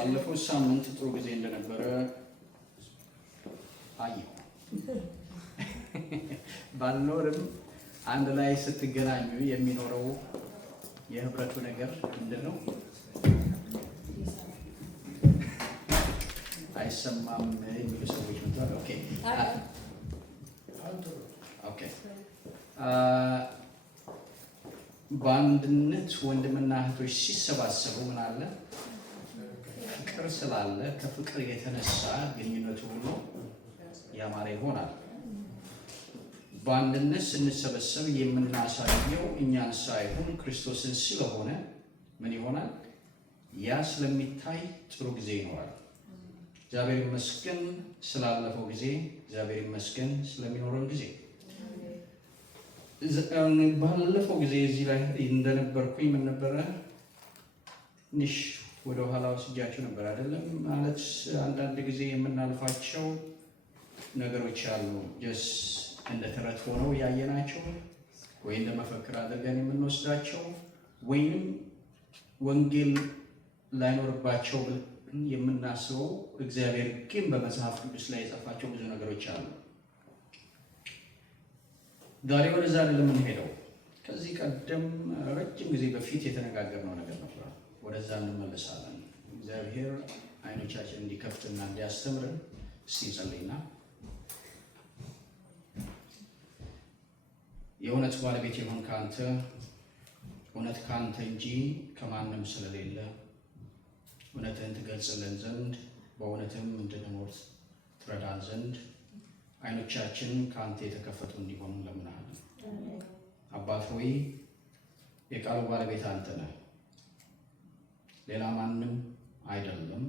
ባለፈው ሳምንት ጥሩ ጊዜ እንደነበረ አየሁ። ባልኖርም አንድ ላይ ስትገናኙ የሚኖረው የህብረቱ ነገር ምንድን ነው? አይሰማም የሚሉ ሰዎች መጥተዋል። ኦኬ በአንድነት ወንድምና እህቶች ሲሰባሰቡ ምን አለ? ፍቅር ስላለ ከፍቅር የተነሳ ግንኙነቱ ሁሉ ያማረ ይሆናል። በአንድነት ስንሰበሰብ የምናሳየው እኛን ሳይሆን ክርስቶስን ስለሆነ ምን ይሆናል? ያ ስለሚታይ ጥሩ ጊዜ ይኖራል። እግዚአብሔር ይመስገን ስላለፈው ጊዜ፣ እግዚአብሔር ይመስገን ስለሚኖረን ጊዜ። ባለፈው ጊዜ እዚህ ላይ እንደነበርኩኝ ምን ነበረ ትንሽ ወደ ኋላ ወስጃችሁ ነበር አይደለም? ማለት አንዳንድ ጊዜ የምናልፋቸው ነገሮች አሉ። ጀስ እንደ ተረት ሆነው ያየናቸው ወይ እንደ መፈክር አድርገን የምንወስዳቸው ወይም ወንጌል ላይኖርባቸው የምናስበው እግዚአብሔር ግን በመጽሐፍ ቅዱስ ላይ የጻፋቸው ብዙ ነገሮች አሉ። ዛሬ ወደዛ አይደለም የምንሄደው። ከዚህ ቀደም ረጅም ጊዜ በፊት የተነጋገርነው ነገር ነበር። ወደዛ እንመለሳለን። እግዚአብሔር አይኖቻችን እንዲከፍትና እንዲያስተምረን እስቲ እንጸልይና የእውነት ባለቤት የሆን ካንተ እውነት ካንተ እንጂ ከማንም ስለሌለ እውነትህን ትገልጽልን ዘንድ በእውነትም እንድንኖር ትረዳን ዘንድ አይኖቻችን ከአንተ የተከፈቱ እንዲሆኑ እንለምንሃለን። አባት ሆይ የቃሉ ባለቤት አንተ ነህ፣ ሌላ ማንም አይደለም።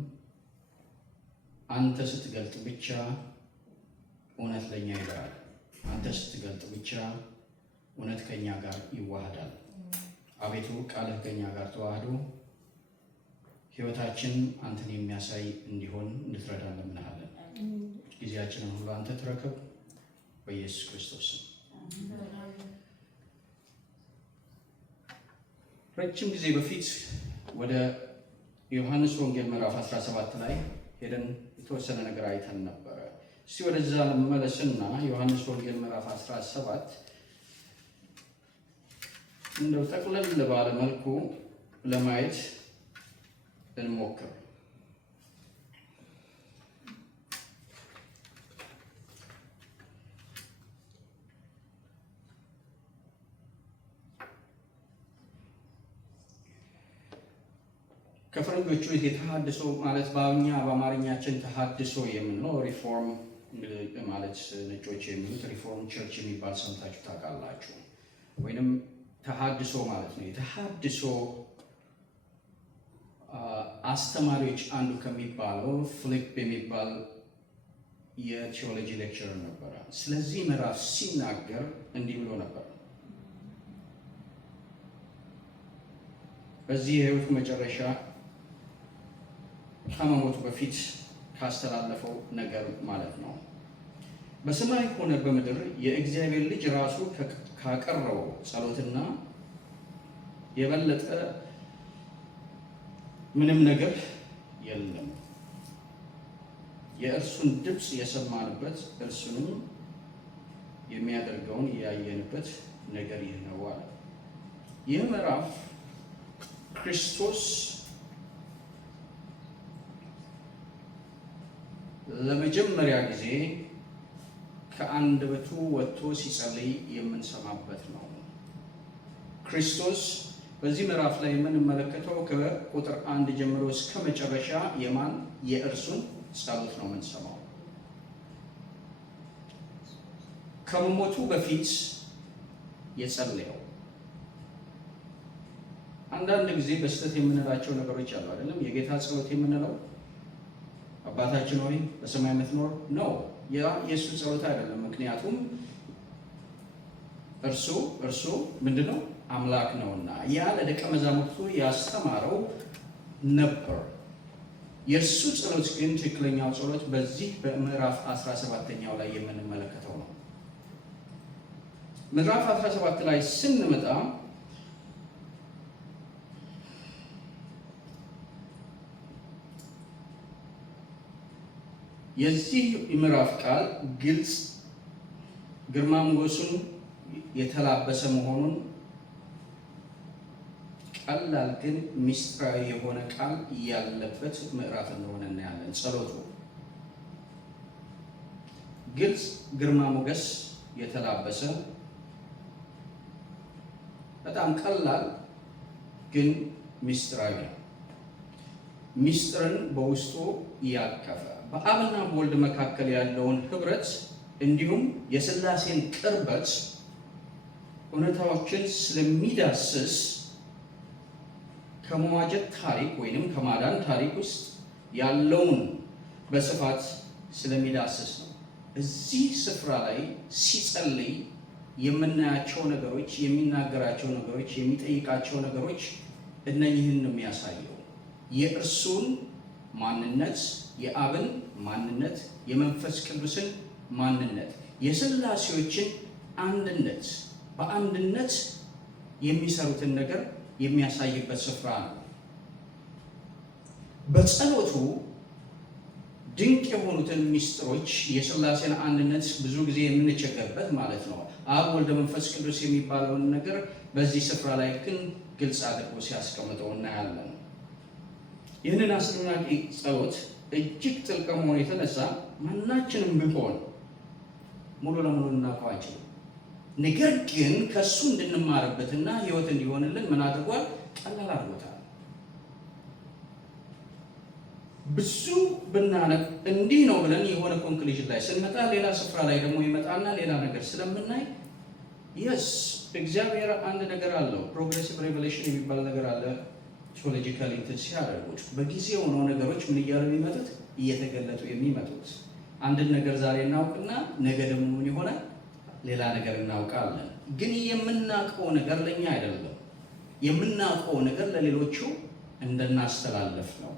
አንተ ስትገልጥ ብቻ እውነት ለኛ ይበራል። አንተ ስትገልጥ ብቻ እውነት ከኛ ጋር ይዋሃዳል። አቤቱ ቃልህ ከኛ ጋር ተዋህዶ ሕይወታችን አንተን የሚያሳይ እንዲሆን እንድትረዳን እንለምንሃለን። ጊዜያችንን ሁሉ አንተ ተረከብ፣ በኢየሱስ ክርስቶስ። ረጅም ጊዜ በፊት ወደ ዮሐንስ ወንጌል ምዕራፍ 17 ላይ ሄደን የተወሰነ ነገር አይተን ነበረ። እስቲ ወደዛ ልመለስና ዮሐንስ ወንጌል ምዕራፍ 17 እንደው ጠቅለል ባለ መልኩ ለማየት እንሞክር። ከፈረንጆቹ የተሐድሶ ማለት በአማርኛችን ተሐድሶ የምንለው ሪፎርም ማለት ነጮች የሚሉት ሪፎርም ቸርች የሚባል ሰምታችሁ ታውቃላችሁ? ወይንም ተሐድሶ ማለት ነው። የተሐድሶ አስተማሪዎች አንዱ ከሚባለው ፊሊፕ የሚባል የቲዮሎጂ ሌክቸረር ነበረ። ስለዚህ ምዕራፍ ሲናገር እንዲህ ብሎ ነበር። በዚህ የሕይወቱ መጨረሻ ከመሞቱ በፊት ካስተላለፈው ነገር ማለት ነው። በሰማይ ሆነ በምድር የእግዚአብሔር ልጅ ራሱ ካቀረበው ጸሎትና የበለጠ ምንም ነገር የለም። የእርሱን ድምፅ የሰማንበት እርሱንም የሚያደርገውን ያየንበት ነገር ይህ ነው አለ። ይህ ምዕራፍ ክርስቶስ ለመጀመሪያ ጊዜ ከአንደበቱ ወጥቶ ሲጸልይ የምንሰማበት ነው። ክርስቶስ በዚህ ምዕራፍ ላይ የምንመለከተው ከቁጥር 1 ጀምሮ እስከ መጨረሻ የእርሱን ጸሎት ነው የምንሰማው። ከመሞቱ በፊት የጸለየው አንዳንድ ጊዜ በስተት የምንላቸው ነገሮች አሉ አይደለም? የጌታ ጸሎት የምንለው አባታችን ሆይ በሰማይ የምትኖር ነው። ያ የእሱ ጸሎት አይደለም። ምክንያቱም እርሱ ምንድነው? አምላክ ነውና ያ ለደቀ መዛሙርቱ ያስተማረው ነበር። የእርሱ ጸሎት ግን ትክክለኛው ጸሎት በዚህ በምዕራፍ 17ኛው ላይ የምንመለከተው ነው። ምዕራፍ 17 ላይ ስንመጣ የዚህ ምዕራፍ ቃል ግልጽ ግርማ ሞገሱን የተላበሰ መሆኑን ቀላል ግን ሚስጥራዊ የሆነ ቃል ያለበት ምዕራፍ እንደሆነ እናያለን። ጸሎቱ ግልጽ ግርማ ሞገስ የተላበሰ በጣም ቀላል ግን ሚስጥራዊ ነው። ሚስጥርን በውስጡ ያቀፈ በአብና በወልድ መካከል ያለውን ህብረት እንዲሁም የሥላሴን ቅርበት እውነታዎችን ስለሚዳስስ ከመዋጀት ታሪክ ወይንም ከማዳን ታሪክ ውስጥ ያለውን በስፋት ስለሚዳስስ ነው። እዚህ ስፍራ ላይ ሲጸልይ የምናያቸው ነገሮች፣ የሚናገራቸው ነገሮች፣ የሚጠይቃቸው ነገሮች እነኚህን ነው የሚያሳየው። የእርሱን ማንነት፣ የአብን ማንነት፣ የመንፈስ ቅዱስን ማንነት፣ የሥላሴዎችን አንድነት፣ በአንድነት የሚሰሩትን ነገር የሚያሳይበት ስፍራ ነው። በጸሎቱ ድንቅ የሆኑትን ሚስጥሮች የሥላሴን አንድነት ብዙ ጊዜ የምንቸገርበት ማለት ነው። አብ ወልድ መንፈስ ቅዱስ የሚባለውን ነገር በዚህ ስፍራ ላይ ግን ግልጽ አድርጎ ሲያስቀምጠው እናያለን። ይህንን አስደናቂ ጸሎት እጅግ ጥልቅ ከመሆኑ የተነሳ ማናችንም ቢሆን ሙሉ ለሙሉ እናውቀዋለን። ነገር ግን ከሱ እንድንማርበትና ሕይወት እንዲሆንልን ምን አድርጓል? ቀላል አድርጎታል። ብዙ ብናነብ እንዲህ ነው ብለን የሆነ ኮንክሉዥን ላይ ስንመጣ ሌላ ስፍራ ላይ ደግሞ ይመጣና ሌላ ነገር ስለምናይ የስ እግዚአብሔር አንድ ነገር አለው። ፕሮግሬሲቭ ሬቨሌሽን የሚባል ነገር አለ። ቴዎሎጂካሊ እንትን ሲያደርጉት በጊዜው ነው ነገሮች ምን እያሉ የሚመጡት እየተገለጡ የሚመጡት። አንድን ነገር ዛሬ እናውቅና ነገ ደግሞ ምን ይሆናል? ሌላ ነገር እናውቃለን። ግን የምናውቀው ነገር ለኛ አይደለም። የምናውቀው ነገር ለሌሎቹ እንድናስተላለፍ ነው።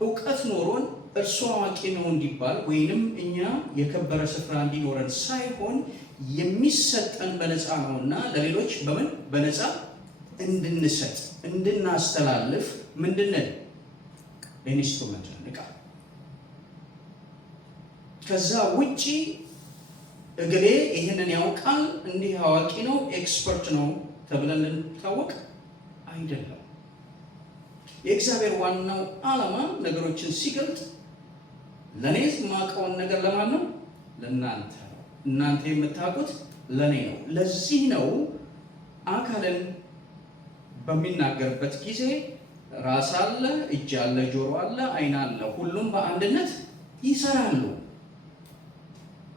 እውቀት ኖሮን እርሱ አዋቂ ነው እንዲባል ወይንም እኛ የከበረ ስፍራ እንዲኖረን ሳይሆን የሚሰጠን በነፃ ነውና ለሌሎች በምን በነፃ እንድንሰጥ እንድናስተላልፍ ምንድነው? ኢንስትሩመንት ንቃ። ከዛ ውጪ እግሌ ይህንን ያውቃል፣ እንዲህ አዋቂ ነው፣ ኤክስፐርት ነው ተብለን ልንታወቅ አይደለም። የእግዚአብሔር ዋናው ዓላማ ነገሮችን ሲገልጥ ለኔ የማውቀውን ነገር ለማን ነው? ለእናንተ ነው። እናንተ የምታውቁት ለኔ ነው። ለዚህ ነው አካልን በሚናገርበት ጊዜ ራስ አለ፣ እጅ አለ፣ ጆሮ አለ፣ ዓይን አለ። ሁሉም በአንድነት ይሰራሉ።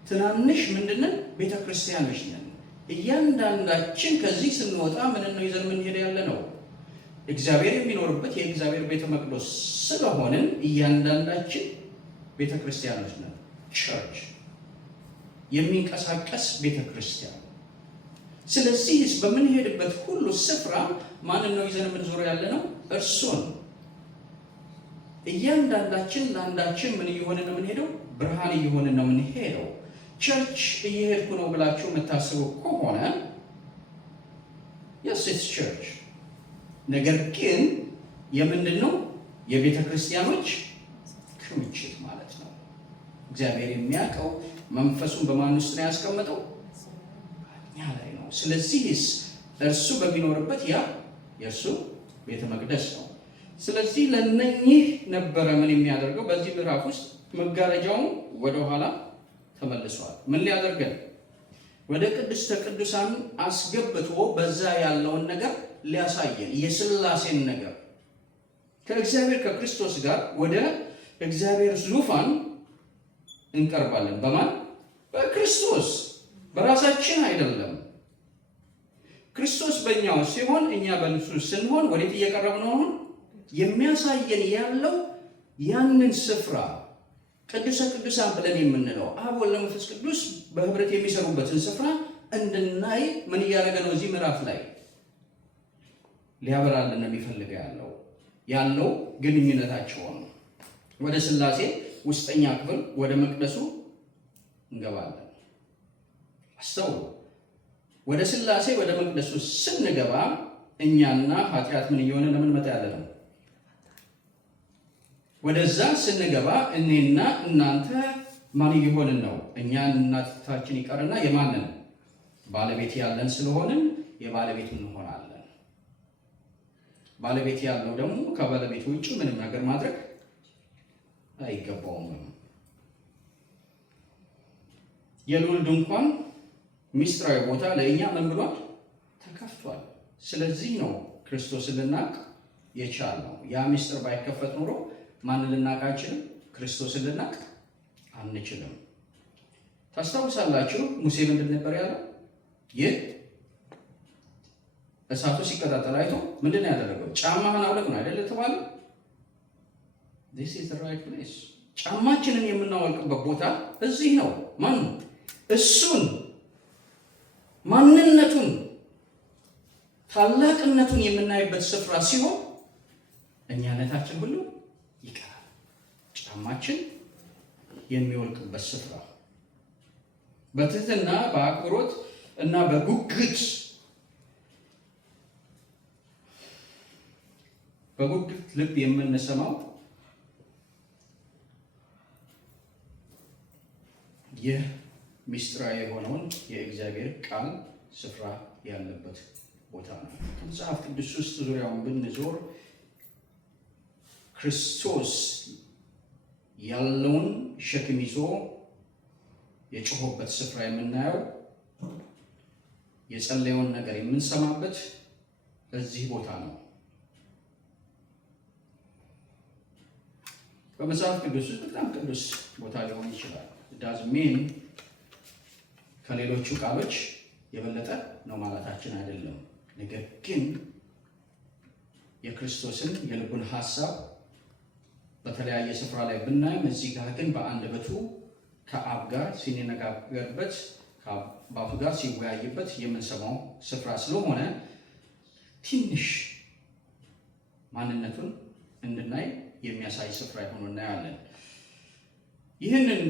ትናንሽ ምንድነን? ቤተ ክርስቲያኖች ነን። እያንዳንዳችን ከዚህ ስንወጣ ምን ነው ይዘን የምንሄድ ያለ ነው? እግዚአብሔር የሚኖርበት የእግዚአብሔር ቤተ መቅደስ ስለሆንን እያንዳንዳችን ቤተ ክርስቲያኖች ነን። ቸርች የሚንቀሳቀስ ቤተ ክርስቲያን። ስለዚህ በምንሄድበት ሁሉ ስፍራ ማንን ነው ይዘን የምንዞረው ያለ ነው? እርሱን። እያንዳንዳችን ለአንዳችን ምን እየሆንን ነው የምንሄደው? ብርሃን እየሆንን ነው የምንሄደው። ቸርች እየሄድኩ ነው ብላችሁ የምታስቡ ከሆነ yes it's church። ነገር ግን የምንድን ነው? የቤተ ክርስቲያኖች ክምችት ማለት ነው። እግዚአብሔር የሚያውቀው መንፈሱን በማን ውስጥ ነው ያስቀመጠው? እኛ ላይ ነው። ስለዚህ እርሱ በሚኖርበት ያ የእርሱ ቤተ መቅደስ ነው። ስለዚህ ለነኚህ ነበረ ምን የሚያደርገው? በዚህ ምዕራፍ ውስጥ መጋረጃውን ወደኋላ ተመልሷል። ምን ሊያደርገን? ወደ ቅድስተ ቅዱሳን አስገብቶ በዛ ያለውን ነገር ሊያሳየን፣ የሥላሴን ነገር ከእግዚአብሔር ከክርስቶስ ጋር ወደ እግዚአብሔር ዙፋን እንቀርባለን። በማን? በክርስቶስ። በራሳችን አይደለም። ክርስቶስ በእኛ ውስጥ ሲሆን እኛ በእርሱ ስንሆን ወዴት እየቀረብን ነው? አሁን የሚያሳየን ያለው ያንን ስፍራ ቅዱሰ ቅዱሳን ብለን የምንለው አብ ወልድ መንፈስ ቅዱስ በህብረት የሚሰሩበትን ስፍራ እንድናይ ምን እያደረገ ነው? እዚህ ምዕራፍ ላይ ሊያበራልን የሚፈልገው ያለው ግንኙነታቸውን ወደ ሥላሴ ውስጠኛ ክፍል ወደ መቅደሱ እንገባለን። አስተውሉ። ወደ ሥላሴ ወደ መቅደሱ ስንገባ እኛና ኃጢአት ምን እየሆነ ለምን መጣ ያለ ነው? ወደዛ ስንገባ እኔና እናንተ ማን እየሆንን ነው? እኛ እናታችን ይቀርና የማንን ባለቤት ያለን ስለሆንን የባለቤቱ እንሆናለን። ባለቤት ያለው ደግሞ ከባለቤቱ ውጭ ምንም ነገር ማድረግ አይገባውም። የልዑል ድንኳን ሚስጥራዊ ቦታ ለእኛ ምን ብሏል? ተከፍቷል። ስለዚህ ነው ክርስቶስን ልናውቅ የቻልነው። ያ ሚስጥር ባይከፈት ኖሮ ማንን ልናውቅ አንችልም? ክርስቶስን ልናውቅ አንችልም። ታስታውሳላችሁ ሙሴ ምንድን ነበር ያለው? ይህ እሳቱ ሲቀጣጠል አይቶ ምንድን ነው ያደረገው? ጫማህን አውልቅ ነው አይደል የተባለው? this is the right place። ጫማችንን የምናወልቅበት ቦታ እዚህ ነው። ማን? እሱን ማንነቱን ታላቅነቱን የምናይበት ስፍራ ሲሆን እኛነታችን ሁሉ ይቀራል። ጫማችን የሚወልቅበት ስፍራ በትህትና በአክብሮት እና በጉጉት ልብ የምንሰማው ይህ ሚስጥራዊ የሆነውን የእግዚአብሔር ቃል ስፍራ ያለበት ቦታ ነው። ከመጽሐፍ ቅዱስ ውስጥ ዙሪያውን ብንዞር ክርስቶስ ያለውን ሸክም ይዞ የጮኸበት ስፍራ የምናየው የጸለየውን ነገር የምንሰማበት እዚህ ቦታ ነው። በመጽሐፍ ቅዱስ ውስጥ በጣም ቅዱስ ቦታ ሊሆን ይችላል። ዳዝሜን ከሌሎቹ ቃሎች የበለጠ ነው ማለታችን አይደለም። ነገር ግን የክርስቶስን የልቡን ሐሳብ በተለያየ ስፍራ ላይ ብናይም እዚህ ጋር ግን በአንደበቱ ከአብ ጋር ሲነጋገርበት ከአባቱ ጋር ሲወያይበት የምንሰማው ስፍራ ስለሆነ ትንሽ ማንነቱን እንድናይ የሚያሳይ ስፍራ ሆኖ እናያለን። ይህንን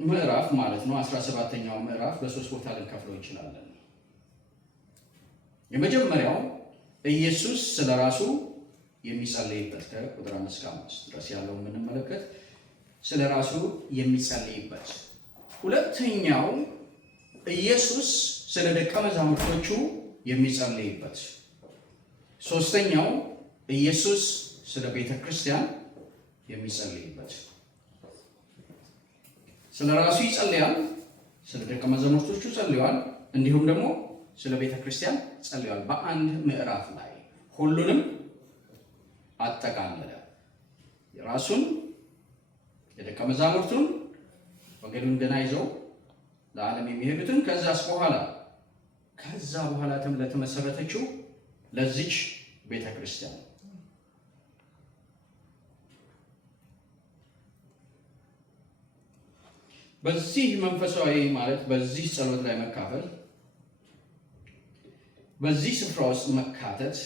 ምዕራፍ ማለት ነው 17ኛው ምዕራፍ በሶስት ቦታ ልንከፍለው እንችላለን። የመጀመሪያው ኢየሱስ ስለራሱ የሚጸልይበት ከቁጥር 5 እስከ 5 ድረስ ያለው የምንመለከት ስለራሱ የሚጸልይበት። ሁለተኛው ኢየሱስ ስለ ደቀ መዛሙርቶቹ የሚጸልይበት። ሶስተኛው ኢየሱስ ስለ ቤተ ክርስቲያን የሚጸልይበት። ስለ ራሱ ይጸልያል፣ ስለ ደቀ መዛሙርቶቹ ጸልያል፣ እንዲሁም ደግሞ ስለ ቤተ ክርስቲያን ጸልያል። በአንድ ምዕራፍ ላይ ሁሉንም አጠቃለለ። የራሱን የደቀ መዛሙርቱን ወንጌሉን ገና ይዘው ለዓለም የሚሄዱትን ከዛ በኋላ ለተመሰረተችው ለዚች ቤተ ክርስቲያን በዚህ መንፈሳዊ ማለት በዚህ ጸሎት ላይ መካፈል፣ በዚህ ስፍራ ውስጥ መካተት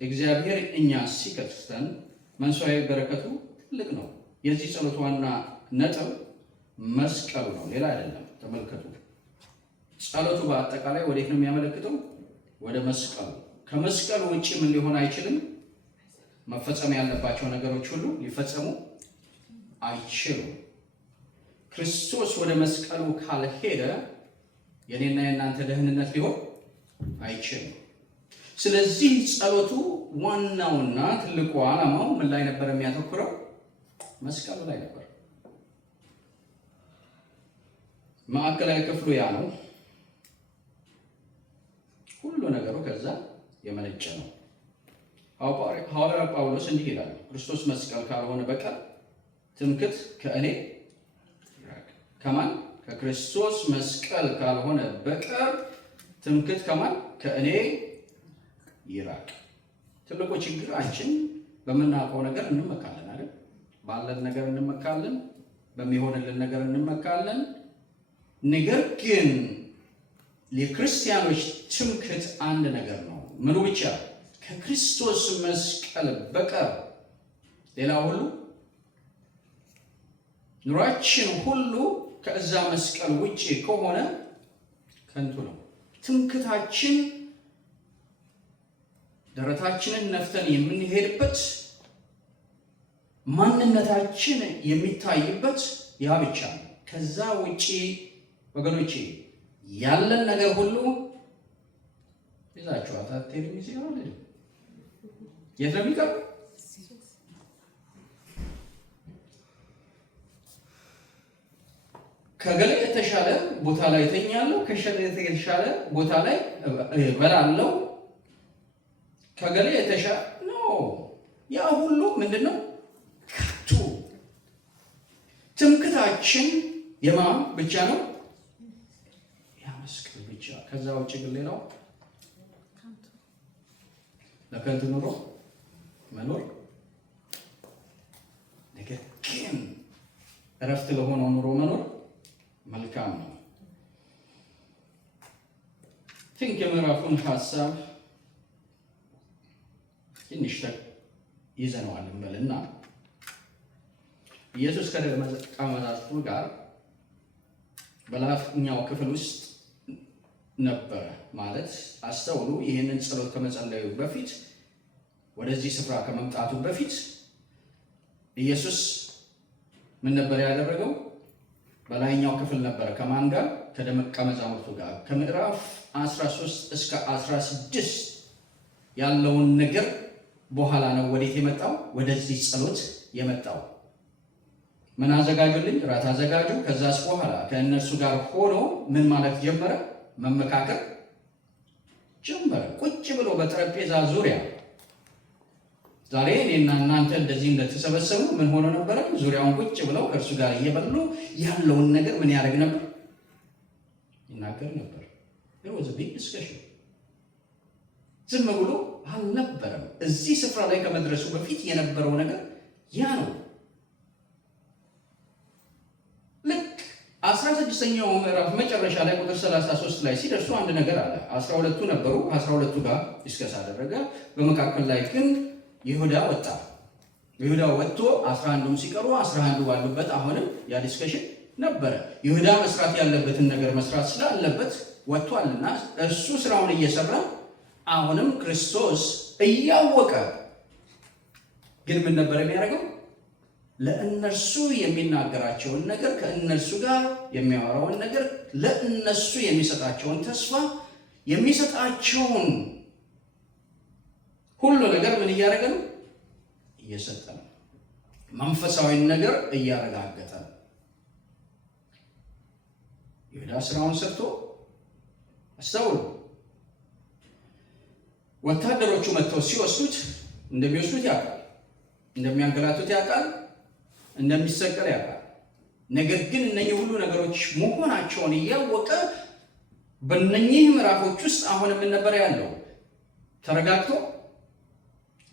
እግዚአብሔር እኛ ሲከተን መንፈሳዊ በረከቱ ትልቅ ነው። የዚህ ጸሎት ዋና ነጥብ መስቀሉ ነው፣ ሌላ አይደለም። ተመልከቱ፣ ጸሎቱ በአጠቃላይ ወዴት ነው የሚያመለክተው? ወደ መስቀሉ። ከመስቀሉ ውጭ ምን ሊሆን አይችልም? መፈጸም ያለባቸው ነገሮች ሁሉ ሊፈጸሙ አይችሉም። ክርስቶስ ወደ መስቀሉ ካልሄደ የኔና የናንተ ደህንነት ሊሆን አይችልም። ስለዚህ ጸሎቱ ዋናውና ትልቁ ዓላማው ምን ላይ ነበር የሚያተኩረው? መስቀሉ ላይ ነበር። ማዕከላዊ ክፍሉ ያ ነው። ሁሉ ነገሩ ከዛ የመነጨ ነው። ሐዋርያው ጳውሎስ እንዲህ ይላል፣ ክርስቶስ መስቀል ካልሆነ በቀር ትምክህት ከእኔ ይራቅ። ከማን? ከክርስቶስ መስቀል ካልሆነ በቀር ትምክህት ከማን? ከእኔ ይራቅ። ትልቁ ችግራችን በምናውቀው ነገር እንመካለን አይደል? ባለን ነገር እንመካለን፣ በሚሆንልን ነገር እንመካለን። ነገር ግን የክርስቲያኖች ትምክህት አንድ ነገር ነው። ምኑ ብቻ? ከክርስቶስ መስቀል በቀር ሌላ ሁሉ ኑሯችን ሁሉ ከዛ መስቀል ውጪ ከሆነ ከንቱ ነው። ትምክህታችን ደረታችንን ነፍተን የምንሄድበት ማንነታችን የሚታይበት ያ ብቻ ነው። ከዛ ውጪ ወገኖቼ ያለን ነገር ሁሉ ይዛችኋት አትሄድም። ይችላል የት ነው የሚቀር? ከገሌ የተሻለ ቦታ ላይ ተኛለሁ፣ ከገሌ የተሻለ ቦታ ላይ እበላለሁ፣ ከገሌ የተሻለ ነው። ያ ሁሉ ምንድነው? ከንቱ ትምክታችን የማን ብቻ ነው? ያመስክር ብቻ። ከዛ ውጭ ግን ሌላው ለከንቱ ኑሮ መኖር፣ ነገር ግን እረፍት ለሆነው ኑሮ መኖር መልካም ነው። ትንክ የምዕራፉን ሀሳብ ትንሽ ይዘነዋል እንበልና ኢየሱስ ከደቀ መዛሙርቱ ጋር በላይኛው ክፍል ውስጥ ነበረ። ማለት አስተውሉ፣ ይህንን ጸሎት ከመጸለዩ በፊት ወደዚህ ስፍራ ከመምጣቱ በፊት ኢየሱስ ምን ነበር ያደረገው? በላይኛው ክፍል ነበረ። ከማን ጋር? ከደቀ መዛሙርቱ ጋር። ከምዕራፍ 13 እስከ 16 ያለውን ነገር በኋላ ነው ወዴት የመጣው? ወደዚህ ጸሎት የመጣው። ምን አዘጋጁልኝ? ራት አዘጋጁ። ከዛስ በኋላ ከእነርሱ ጋር ሆኖ ምን ማለት ጀመረ? መመካከር ጀመረ። ቁጭ ብሎ በጠረጴዛ ዙሪያ ዛሬ እኔና እናንተ እንደዚህ እንደተሰበሰቡ ምን ሆኖ ነበረ? ዙሪያውን ቁጭ ብለው ከእርሱ ጋር እየበሉ ያለውን ነገር ምን ያደርግ ነበር? ይናገር ነበር። ወዘ ቢግ ዲስከሽን ዝም ብሎ አልነበረም። እዚህ ስፍራ ላይ ከመድረሱ በፊት የነበረው ነገር ያ ነው። ልክ 16ኛው ምዕራፍ መጨረሻ ላይ ቁጥር 33 ላይ ሲደርሱ አንድ ነገር አለ። 12ቱ ነበሩ። 12ቱ ጋር ዲስከስ አደረገ። በመካከል ላይ ግን ይሁዳ ወጣ። ይሁዳ ወጥቶ 11ዱም ሲቀሩ 11ዱ ባሉበት አሁንም ያ ዲስከሽን ነበረ። ይሁዳ መስራት ያለበትን ነገር መስራት ስላለበት ወጥቷልና እሱ ስራውን እየሰራ አሁንም ክርስቶስ እያወቀ ግን ምን ነበር የሚያደርገው? ለእነርሱ የሚናገራቸውን ነገር፣ ከእነርሱ ጋር የሚያወራውን ነገር፣ ለእነሱ የሚሰጣቸውን ተስፋ፣ የሚሰጣቸውን ሁሉ ነገር ምን እያደረገ ነው? እየሰጠ ነው። መንፈሳዊን ነገር እያረጋገጠ ነው። ይሁዳ ስራውን ሰርቶ አስተውሉ። ወታደሮቹ መጥተው ሲወስዱት እንደሚወስዱት ያውቃል፣ እንደሚያንገላቱት ያውቃል፣ እንደሚሰቀል ያውቃል። ነገር ግን እነኚህ ሁሉ ነገሮች መሆናቸውን እያወቀ በእነኚህ ምዕራፎች ውስጥ አሁን ምን ነበር ያለው? ተረጋግቶ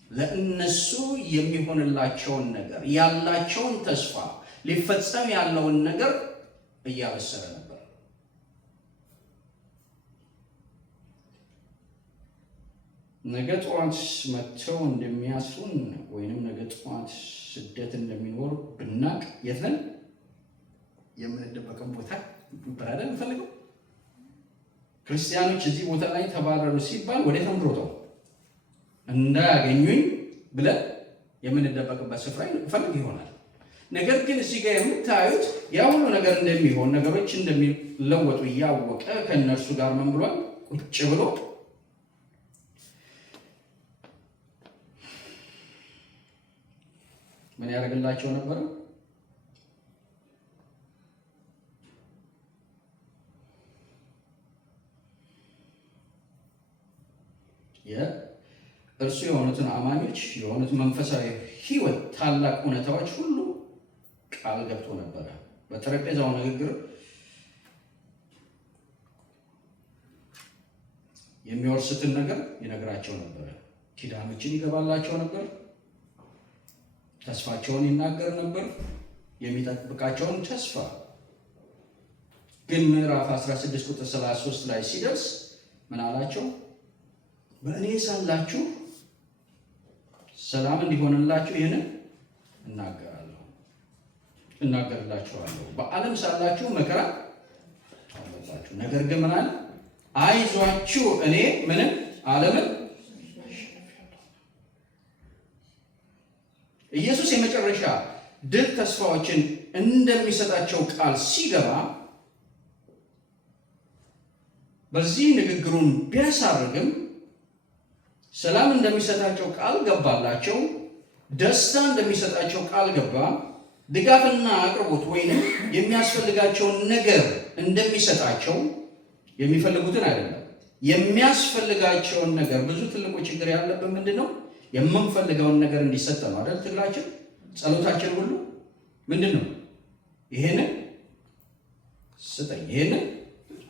ለእነሱ የሚሆንላቸውን ነገር፣ ያላቸውን ተስፋ፣ ሊፈጸም ያለውን ነገር እያበሰረ ነበር። ነገ ጠዋት መጥተው እንደሚያስሩን ወይንም ነገ ጠዋት ስደት እንደሚኖር ብናቅ የት ነን? የምንደበቀን ቦታ ብራዳ እንፈልገው። ክርስቲያኖች እዚህ ቦታ ላይ ተባረሩ ሲባል ወዴት ነው የምንሮጠው? እንዳያገኙኝ ብለን የምንደበቅበት ስፍራ እንፈልግ ይሆናል። ነገር ግን እዚህ ጋር የምታዩት ያ ሁሉ ነገር እንደሚሆን፣ ነገሮች እንደሚለወጡ እያወቀ ከእነርሱ ጋር ምን ብሏል? ቁጭ ብሎ ምን ያደርግላቸው ነበረ? እርሱ የሆኑትን አማኞች የሆኑት መንፈሳዊ ሕይወት ታላቅ እውነታዎች ሁሉ ቃል ገብቶ ነበረ። በጠረጴዛው ንግግር የሚወርሱትን ነገር ይነግራቸው ነበረ። ኪዳኖችን ይገባላቸው ነበር። ተስፋቸውን ይናገር ነበር። የሚጠብቃቸውን ተስፋ ግን ምዕራፍ 16 ቁጥር 33 ላይ ሲደርስ ምን አላቸው? በእኔ ሳላችሁ ሰላም እንዲሆንላችሁ ይህንን እናገርላችኋለሁ። በዓለም ሳላችሁ መከራ አለባችሁ። ነገር ግን ምን አለ? አይዟችሁ እኔ ምንም ዓለምን ኢየሱስ የመጨረሻ ድል ተስፋዎችን እንደሚሰጣቸው ቃል ሲገባ በዚህ ንግግሩን ቢያሳርግም ሰላም እንደሚሰጣቸው ቃል ገባላቸው፣ ደስታ እንደሚሰጣቸው ቃል ገባ፣ ድጋፍና አቅርቦት ወይንም የሚያስፈልጋቸውን ነገር እንደሚሰጣቸው የሚፈልጉትን አይደለም የሚያስፈልጋቸውን ነገር። ብዙ ትልቁ ችግር ያለብን ምንድን ነው? የምንፈልገውን ነገር እንዲሰጥ ነው አይደል? ትግላችን፣ ጸሎታችን ሁሉ ምንድን ነው? ይሄንን ስጠኝ፣ ይሄንን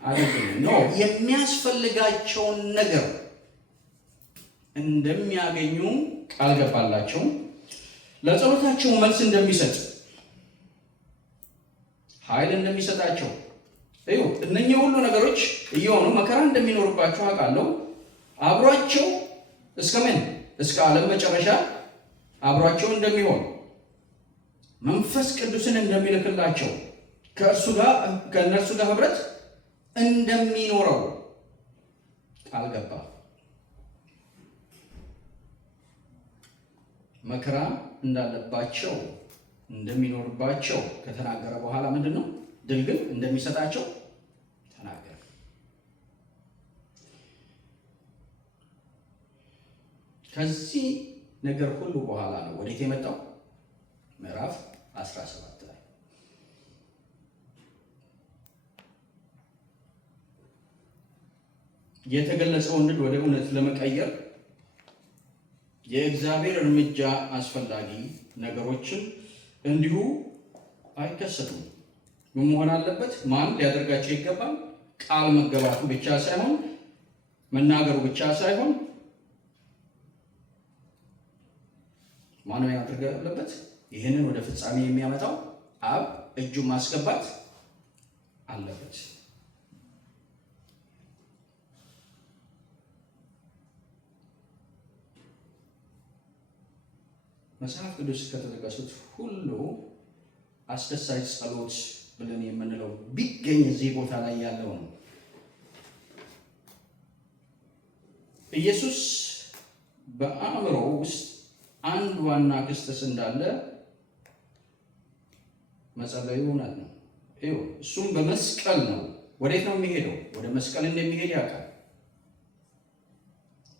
አድርግልኝ ነው። የሚያስፈልጋቸውን ነገር እንደሚያገኙ ቃል ገባላቸው። ለጸሎታቸው መልስ እንደሚሰጥ፣ ኃይል እንደሚሰጣቸው እዩ። እነኚህ ሁሉ ነገሮች እየሆኑ መከራ እንደሚኖርባቸው አውቃለሁ። አብሯቸው እስከምን እስከ ዓለም መጨረሻ አብሯቸው እንደሚሆን መንፈስ ቅዱስን እንደሚልክላቸው ከእነርሱ ጋር ህብረት እንደሚኖረው ቃል ገባ። መከራ እንዳለባቸው እንደሚኖርባቸው ከተናገረ በኋላ ምንድን ነው? ድል ግን እንደሚሰጣቸው ተናገረ። ከዚህ ነገር ሁሉ በኋላ ነው ወዴት የመጣው? ምዕራፍ 17 ላይ የተገለጸውን ድል ወደ እውነት ለመቀየር የእግዚአብሔር እርምጃ አስፈላጊ ነገሮችን እንዲሁ አይከሰቱም። ምን መሆን አለበት? ማን ሊያደርጋቸው ይገባል? ቃል መገባቱ ብቻ ሳይሆን መናገሩ ብቻ ሳይሆን ማን ያደርጋ ያለበት? ይህንን ወደ ፍጻሜ የሚያመጣው አብ እጁ ማስገባት አለበት። መጽሐፍ ቅዱስ ከተጠቀሱት ሁሉ አስደሳች ጸሎት ብለን የምንለው ቢገኝ እዚህ ቦታ ላይ ያለው ነው። ኢየሱስ በአእምሮ ውስጥ አንድ ዋና ክስተት እንዳለ መጸለዩ እውነት ነው። እሱም በመስቀል ነው። ወዴት ነው የሚሄደው? ወደ መስቀል እንደሚሄድ ያውቃል።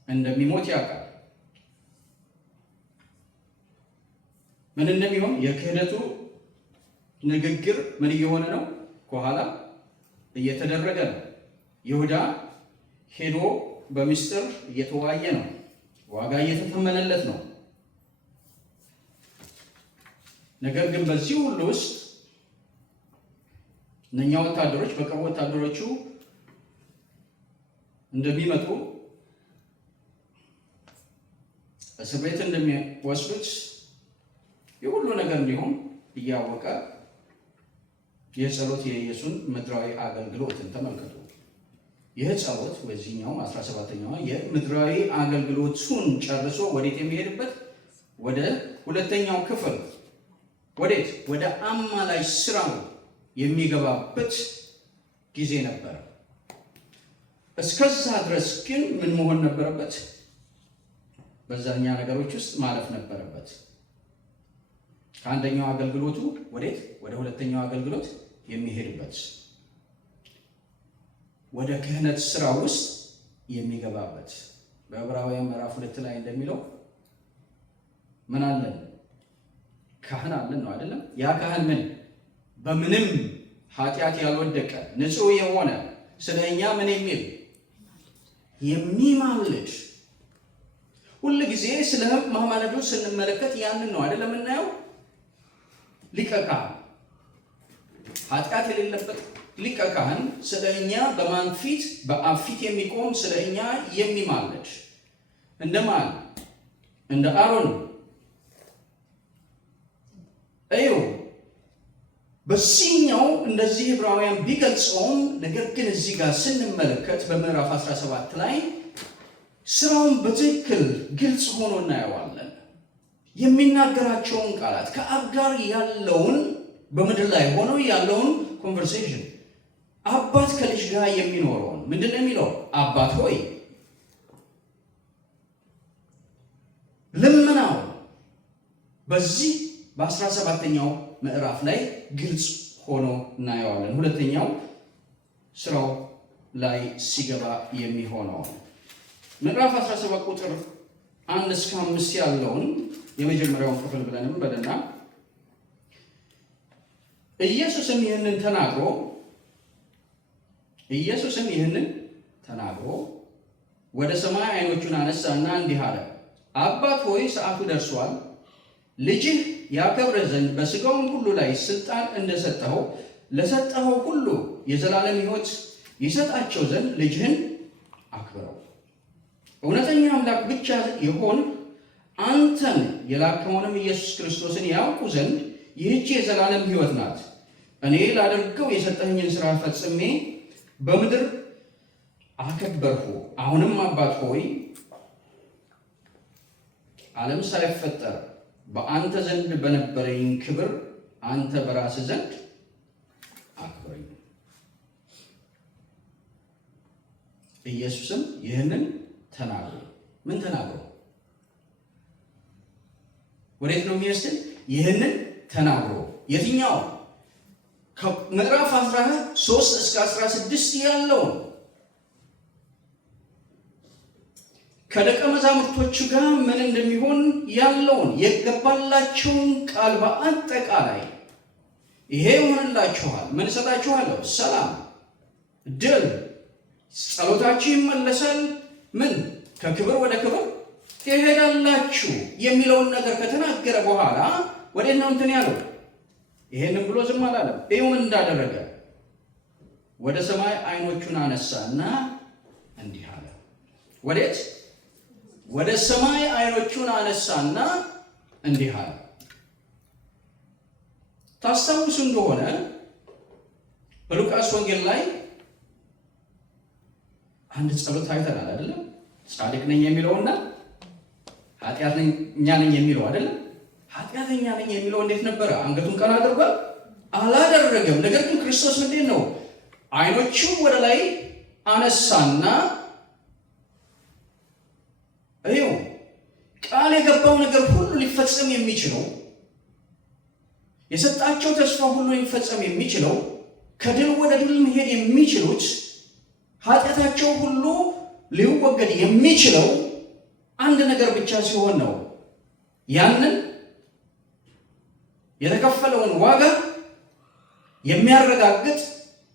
እንደሚሞት ያውቃል። ምን እንደሚሆን የክህደቱ ንግግር ምን እየሆነ ነው? ከኋላ እየተደረገ ነው። ይሁዳ ሄዶ በምስጢር እየተዋየ ነው። ዋጋ እየተተመነለት ነው። ነገር ግን በዚህ ሁሉ ውስጥ እነኛ ወታደሮች በቅርብ ወታደሮቹ እንደሚመጡ እስር ቤት እንደሚወስዱት የሁሉ ነገር እንዲሁም እያወቀ የጸሎት የኢየሱስን ምድራዊ አገልግሎትን ተመልከቱ። ይህ ጸሎት በዚህኛው 17ኛው የምድራዊ አገልግሎቱን ጨርሶ ወዴት የሚሄድበት? ወደ ሁለተኛው ክፍል ወዴት? ወደ አማላጅ ስራው የሚገባበት ጊዜ ነበር። እስከዛ ድረስ ግን ምን መሆን ነበረበት? በዛኛ ነገሮች ውስጥ ማለፍ ነበረበት። ከአንደኛው አገልግሎቱ ወዴት? ወደ ሁለተኛው አገልግሎት የሚሄድበት ወደ ክህነት ስራ ውስጥ የሚገባበት። በዕብራውያን ምዕራፍ 2 ላይ እንደሚለው ምን አለን? ካህን አለን ነው አይደለም? ያ ካህን ምን? በምንም ኃጢአት ያልወደቀ ንጹሕ የሆነ ስለኛ ምን የሚል የሚማልድ። ሁል ጊዜ ስለ ማማለዱ ስንመለከት ያንን ነው አይደለም የምናየው። ሊቀ ካህን ኃጢአት የሌለበት ሊቀ ካህን ስለኛ በማን ፊት? በአብ ፊት የሚቆም ስለኛ የሚማልድ እንደማን? እንደ አሮን። እዩ በዚህኛው እንደዚህ ዕብራውያን ቢገልጸውም፣ ነገር ግን እዚህ ጋር ስንመለከት በምዕራፍ 17 ላይ ስራውን በትክክል ግልጽ ሆኖ እናየዋለን። የሚናገራቸውን ቃላት ከአብ ጋር ያለውን በምድር ላይ ሆኖ ያለውን ኮንቨርሴሽን አባት ከልጅ ጋር የሚኖረውን ምንድን ነው የሚለው? አባት ሆይ ልመናው በዚህ በ17ኛው ምዕራፍ ላይ ግልጽ ሆኖ እናየዋለን። ሁለተኛው ስራው ላይ ሲገባ የሚሆነው ምዕራፍ 17 ቁጥር 1 እስከ 5 ያለውን የመጀመሪያውን ክፍል ብለንም በደና ኢየሱስም ይህንን ተናግሮ ወደ ሰማይ ዓይኖቹን አነሳና እንዲህ አለ፣ አባት ሆይ ሰዓቱ ደርሷል። ልጅህ ያከብርህ ዘንድ በሥጋውም ሁሉ ላይ ስልጣን እንደሰጠኸው ለሰጠኸው ሁሉ የዘላለም ሕይወት ይሰጣቸው ዘንድ ልጅህን አክብረው። እውነተኛ አምላክ ብቻ የሆን አንተን የላከውንም ኢየሱስ ክርስቶስን ያውቁ ዘንድ ይህች የዘላለም ሕይወት ናት። እኔ ላደርገው የሰጠኸኝን ሥራ ፈጽሜ በምድር አከበርሁ። አሁንም አባት ሆይ ዓለም ሳይፈጠር በአንተ ዘንድ በነበረኝ ክብር አንተ በራስህ ዘንድ አክብረኝ። ኢየሱስም ይህንን ተናግሮ ምን ተናግሮ ወዴት ነው የሚወስድን? ይህንን ተናግሮ የትኛው? ከምዕራፍ 13 እስከ 16 ያለውን ከደቀ መዛሙርቶቹ ጋር ምን እንደሚሆን ያለውን የገባላቸውን ቃል በአጠቃላይ ይሄ ይሆንላችኋል፣ ምን እሰጣችኋለሁ? ሰላም፣ ድል፣ ጸሎታችሁ ይመለሳል፣ ምን ከክብር ወደ ክብር ትሄዳላችሁ የሚለውን ነገር ከተናገረ በኋላ ወዴት ነው እንትን ያለው? ይሄንን ብሎ ዝም አላለም። እዩ ምን እንዳደረገ። ወደ ሰማይ ዓይኖቹን አነሳና እንዲህ አለ። ወዴት? ወደ ሰማይ ዓይኖቹን አነሳና እንዲህ አለ። ታስታውሱ እንደሆነ በሉቃስ ወንጌል ላይ አንድ ጸሎት አይተናል አይደለም? ጻድቅ ነኝ የሚለውና ኃጢአተኛ ነኝ የሚለው አይደለም? ኃጢአተኛ ነኝ የሚለው እንዴት ነበረ? አንገቱን ቀና አድርጓል? አላደረገም። ነገር ግን ክርስቶስ ምንድን ነው? ዓይኖቹን ወደ ላይ አነሳና ይኸው ቃል የገባው ነገር ሁሉ ሊፈጸም የሚችለው የሰጣቸው ተስፋ ሁሉ ሊፈጸም የሚችለው ከድል ወደ ድል መሄድ የሚችሉት ኃጢአታቸው ሁሉ ሊወገድ የሚችለው አንድ ነገር ብቻ ሲሆን ነው። ያንን የተከፈለውን ዋጋ የሚያረጋግጥ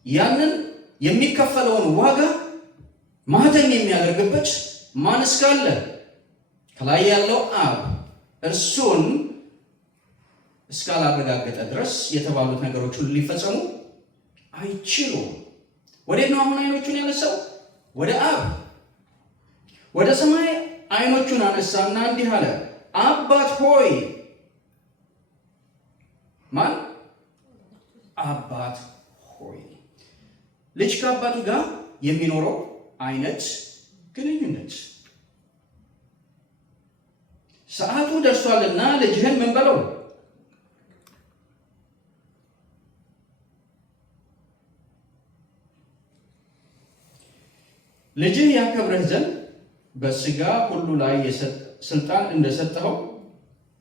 ያንን የሚከፈለውን ዋጋ ማህተም የሚያደርግበት ማን እስካለ? ከላይ ያለው አብ እርሱን እስካላረጋገጠ ድረስ የተባሉት ነገሮች ሁሉ ሊፈጸሙ አይችሉም። ወዴት ነው አሁን ዓይኖቹን ያነሳው? ወደ አብ። ወደ ሰማይ ዓይኖቹን አነሳና እንዲህ አለ፣ አባት ሆይ። ማን? አባት ሆይ። ልጅ ከአባቱ ጋር የሚኖረው አይነት ግንኙነት። ሰዓቱ ደርሷልና ልጅህን ምን በለው? ልጅህ ያከብርህ ዘንድ በሥጋ ሁሉ ላይ ስልጣን እንደሰጠኸው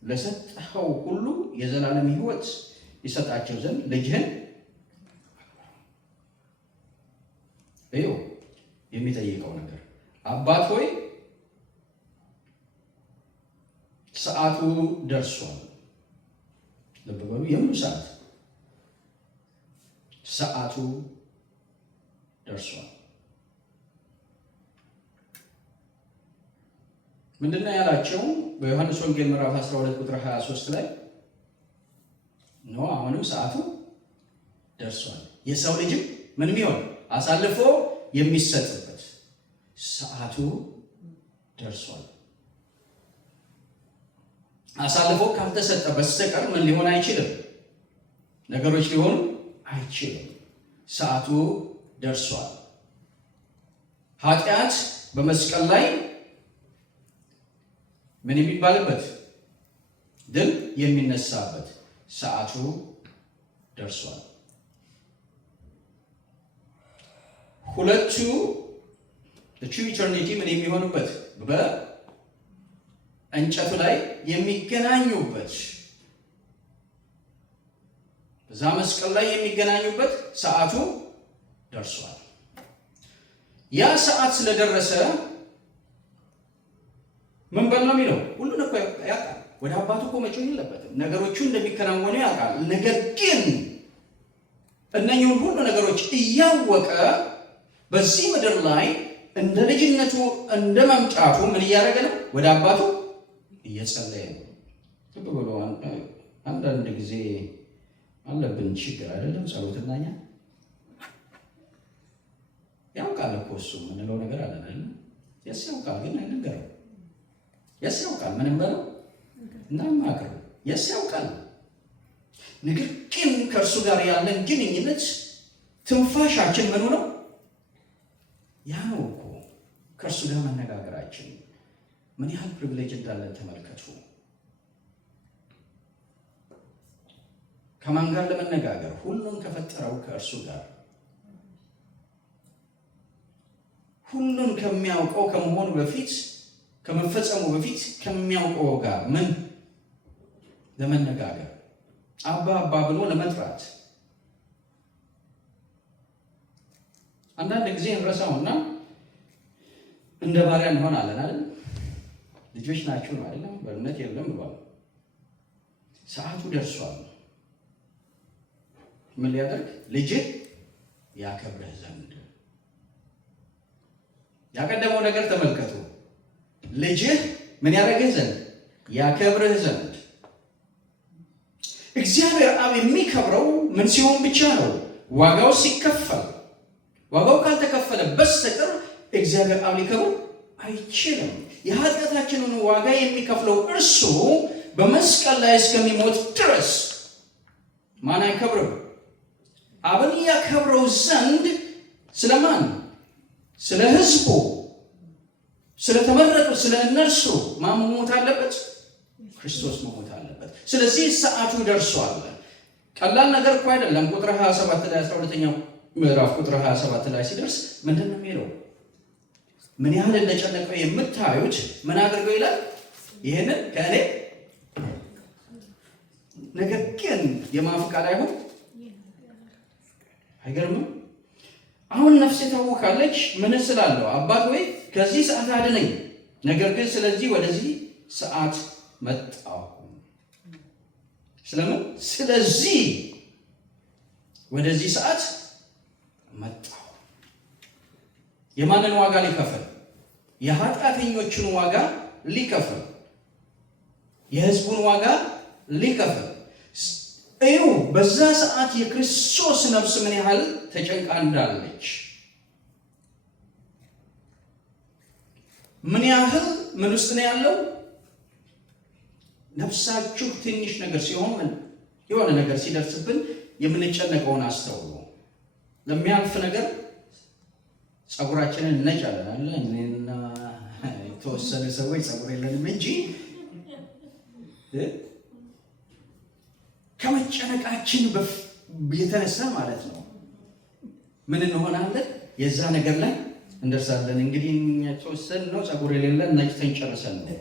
ለሰጠኸው ሁሉ የዘላለም ሕይወት ይሰጣቸው ዘንድ ልጅህን እዩ። የሚጠይቀው ነገር አባት ሆይ ሰዓቱ ደርሷል። ልብ በሉ፣ የምኑ ሰዓት? ሰዓቱ ደርሷል። ምንድነው ያላቸው? በዮሐንስ ወንጌል ምዕራፍ 12 ቁጥር 23 ላይ ነው አሁንም ሰዓቱ ደርሷል፣ የሰው ልጅም ምንም ይሆን አሳልፎ የሚሰጥበት ሰዓቱ ደርሷል። አሳልፎ ካልተሰጠ በስተቀር ምን ሊሆን አይችልም? ነገሮች ሊሆኑ አይችልም። ሰዓቱ ደርሷል። ኃጢአት በመስቀል ላይ ምን የሚባልበት ድል የሚነሳበት ሰዓቱ ደርሷል። ሁለቱ true eternity ምን የሚሆኑበት በእንጨቱ ላይ የሚገናኙበት በዛ መስቀል ላይ የሚገናኙበት ሰዓቱ ደርሷል። ያ ሰዓት ስለደረሰ ምን በል ነው የሚለው? ሁሉን እኮ ያውቃል። ወደ አባቱ እኮ መጮህ የለበትም። ነገሮቹ እንደሚከናወኑ ያውቃል። ነገር ግን እነኚህን ሁሉ ነገሮች እያወቀ በዚህ ምድር ላይ እንደ ልጅነቱ እንደ መምጣቱ ምን እያደረገ ነው? ወደ አባቱ እየጸለየ ነው። ልብ ብሎ አንዳንድ ጊዜ አለብን ችግር አይደለም? ጸሎትና እኛ ያውቃል እኮ እሱ ምንለው ነገር አለ አይደል? የስ ያውቃል፣ ግን አይነገረው። የስ ያውቃል፣ ምንም በለው እና ማክረው የስ ያውቃል። ነገር ግን ከእርሱ ጋር ያለን ግንኙነት ትንፋሻችን ምኑ ነው? ያ ነው እኮ ከእርሱ ጋር መነጋገራችን ምን ያህል ፕሪቪሌጅ እንዳለ ተመልከቱ። ከማን ጋር ለመነጋገር? ሁሉን ከፈጠረው ከእርሱ ጋር፣ ሁሉን ከሚያውቀው ከመሆኑ በፊት ከመፈጸሙ በፊት ከሚያውቀው ጋር ምን ለመነጋገር፣ አባ አባ ብሎ ለመጥራት። አንዳንድ ጊዜ እንረሳውና እንደ ባሪያ እንሆናለን አይደል? ልጆች ናችሁ ነው አይደል? በእምነት የለም ብሏል። ሰዓቱ ደርሷል። ምን ሊያደርግ? ልጅህ ያከብርህ ዘንድ። ያቀደመው ነገር ተመልከቱ። ልጅህ ምን ያደርግህ ዘንድ? ያከብርህ ዘንድ። እግዚአብሔር አብ የሚከብረው ምን ሲሆን ብቻ ነው? ዋጋው ሲከፈል። ዋጋው ካልተከፈለ በስተቀር እግዚአብሔር አብ ሊከብር አይችልም። የኃጢአታችንን ዋጋ የሚከፍለው እርሱ በመስቀል ላይ እስከሚሞት ድረስ ማን አይከብርም? አብን ያከብረው ዘንድ ስለማን? ስለ ሕዝቡ፣ ስለተመረጡ፣ ስለ እነርሱ ማን መሞት አለበት? ክርስቶስ መሞት አለበት። ስለዚህ ሰዓቱ ደርሷል። ቀላል ነገር እኮ አይደለም። ቁጥር 27 ላይ 12ኛው ምዕራፍ ቁጥር 27 ላይ ሲደርስ ምንድን ነው የሚለው? ምን ያህል እንደጨነቀው የምታዩት ምን አድርገው ይላል? ይህንን ከእኔ ነገር ግን የማፍቃድ አይሆን። አይገርምም? አሁን ነፍሴ ታወካለች። ምን ስላለው? አባት ወይ ከዚህ ሰዓት አድነኝ። ነገር ግን ስለዚህ ወደዚህ ሰዓት መጣሁ። ስለምን? ስለዚህ ወደዚህ ሰዓት መጣሁ። የማንን ዋጋ ሊከፍል? የኃጢአተኞችን ዋጋ ሊከፍል፣ የሕዝቡን ዋጋ ሊከፍል። እዩ፣ በዛ ሰዓት የክርስቶስ ነፍስ ምን ያህል ተጨንቃ እንዳለች፣ ምን ያህል ምን ውስጥ ነው ያለው? ነፍሳችሁ ትንሽ ነገር ሲሆን የሆነ ነገር ሲደርስብን የምንጨነቀውን አስተውሉ። ለሚያልፍ ነገር ጸጉራችንን እነጫለን አለ። እኔና የተወሰነ ሰዎች ጸጉር የለንም እንጂ ከመጨነቃችን የተነሳ ማለት ነው ምን እንሆናለን? የዛ ነገር ላይ እንደርሳለን። እንግዲህ የተወሰነ ነው ጸጉር የሌለን ነጭተን ጨርሰን ነው።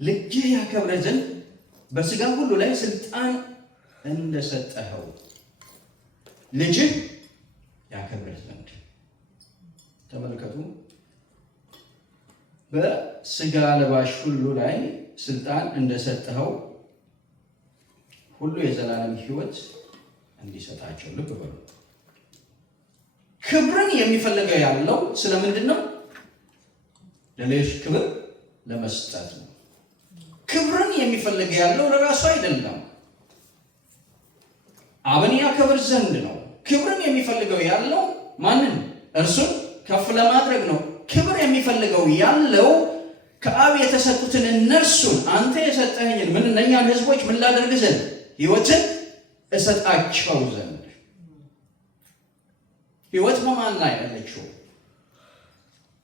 ልጅህ ያከብርህ ዘንድ በሥጋ ሁሉ ላይ ስልጣን እንደሰጠኸው ልጅህ ያከብርህ ዘንድ። ተመልከቱ፣ በሥጋ ለባሽ ሁሉ ላይ ስልጣን እንደሰጠኸው ሁሉ የዘላለም ሕይወት እንዲሰጣቸው። ልብ በሉ። ክብርን የሚፈልገው ያለው ስለምንድን ነው? ለሌሎች ክብር ለመስጠት ነው። ክብርን የሚፈልገው ያለው ለራሱ አይደለም፣ አብን ያከብር ዘንድ ነው። ክብርን የሚፈልገው ያለው ማንን? እርሱን ከፍ ለማድረግ ነው። ክብር የሚፈልገው ያለው ከአብ የተሰጡትን እነርሱን አንተ የሰጠኸኝን ምን እነኛን ሕዝቦች ምን ላደርግ ዘንድ? ሕይወትን እሰጣቸው ዘንድ። ሕይወት በማን ላይ ያለችው?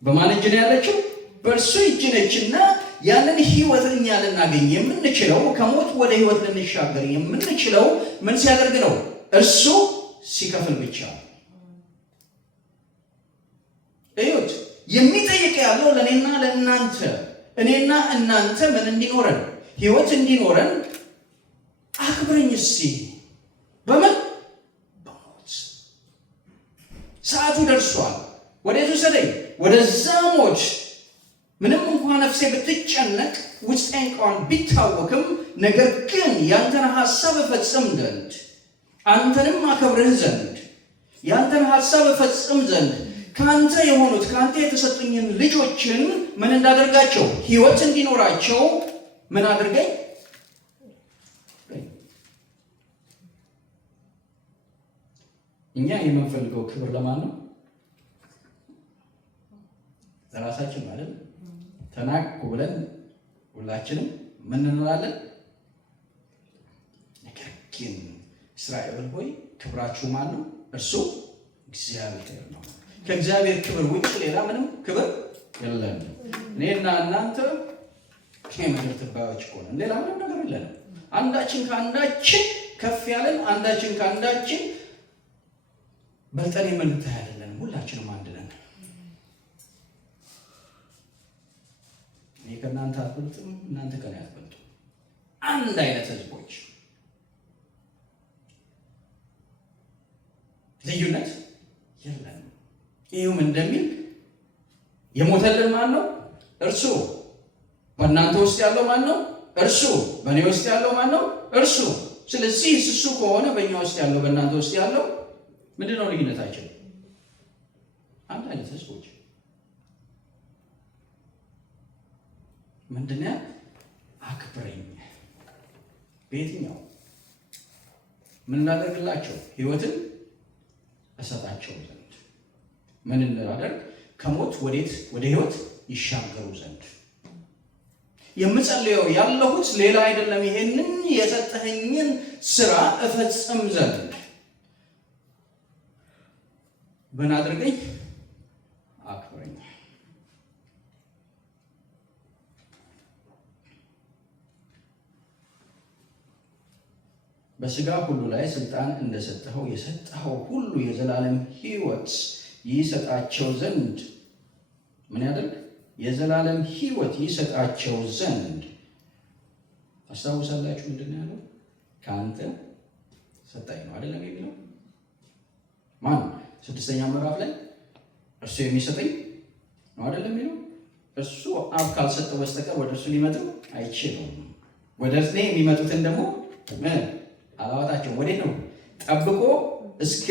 በማን እጅ ነው ያለችው? በእርሱ እጅ ነችና ያንን ሕይወት እኛ ልናገኝ የምንችለው ከሞት ወደ ሕይወት ልንሻገር የምንችለው ምን ሲያደርግ ነው? እርሱ ሲከፍል ብቻ። እዩት፣ የሚጠይቅ ያለው ለእኔና ለእናንተ፣ እኔና እናንተ ምን እንዲኖረን? ሕይወት እንዲኖረን አክብረኝ እስቲ በምን በሞት ሰዓቱ ደርሷል። ወዴት ውሰደኝ? ወደዛ ሞት። ምንም እንኳን ነፍሴ ብትጨነቅ ውስጤ እንኳን ቢታወክም፣ ነገር ግን ያንተን ሐሳብ እፈጽም ዘንድ አንተንም አከብርህ ዘንድ ያንተን ሐሳብ እፈጽም ዘንድ ከአንተ የሆኑት ከአንተ የተሰጡኝን ልጆችን ምን እንዳደርጋቸው ሕይወት እንዲኖራቸው ምን አድርገኝ። እኛ የምንፈልገው ክብር ለማን ነው? ለራሳችን ማለት ተናቅኩ ብለን ሁላችንም ምን እንላለን? ነገር ግን እስራኤል ሆይ ክብራችሁ ማን ነው? እርሱ እግዚአብሔር ነው። ከእግዚአብሔር ክብር ውጭ ሌላ ምንም ክብር የለም። እኔና እናንተ የምድር ትባዮች እኮ ነን። ሌላ ምንም ነገር የለንም። አንዳችን ከአንዳችን ከፍ ያለን፣ አንዳችን ከአንዳችን በልጠን የምንታይ አይደለንም። ሁላችንም አንድ ነን። እኔ ከእናንተ አትበልጥም፣ እናንተ ከእኔ አትበልጡም። አንድ አይነት ህዝቦች፣ ልዩነት የለንም። ይህም እንደሚል የሞተልን ማን ነው? እርሱ። በእናንተ ውስጥ ያለው ማን ነው? እርሱ። በእኔ ውስጥ ያለው ማን ነው? እርሱ። ስለዚህ እሱ ከሆነ በእኛ ውስጥ ያለው በእናንተ ውስጥ ያለው ምንድን ነው ልዩነታችን? አንድ አይነት ህዝቦች። ምንድን ነው? አክብረኝ። በየትኛው ምን እናደርግላቸው? ህይወትን እሰጣቸው ዘንድ ምን እናደርግ? ከሞት ወዴት? ወደ ህይወት ይሻገሩ ዘንድ የምጸልየው ያለሁት ሌላ አይደለም። ይሄንን የሰጠኸኝን ስራ እፈጽም ዘንድ ምን አድርገኝ? አክብረኝ። በስጋ ሁሉ ላይ ስልጣን እንደሰጠኸው የሰጠኸው ሁሉ የዘላለም ህይወት ይሰጣቸው ዘንድ ምን ያደርግ? የዘላለም ህይወት ይሰጣቸው ዘንድ። አስታውሳላችሁ ምንድን ነው ያለው? ከአንተ ሰጣኝ ነው አይደለም የሚለው? ማን? 6ኛው ምዕራፍ ላይ እርሱ የሚሰጠኝ ነው አይደለም የሚለው? እሱ አብ ካልሰጠው በስተቀር ወደ እርሱ ሊመጡ አይችልም። ወደ እኔ የሚመጡትን ደግሞ አላወጣቸውም። ወዴት ነው? ጠብቆ እስከ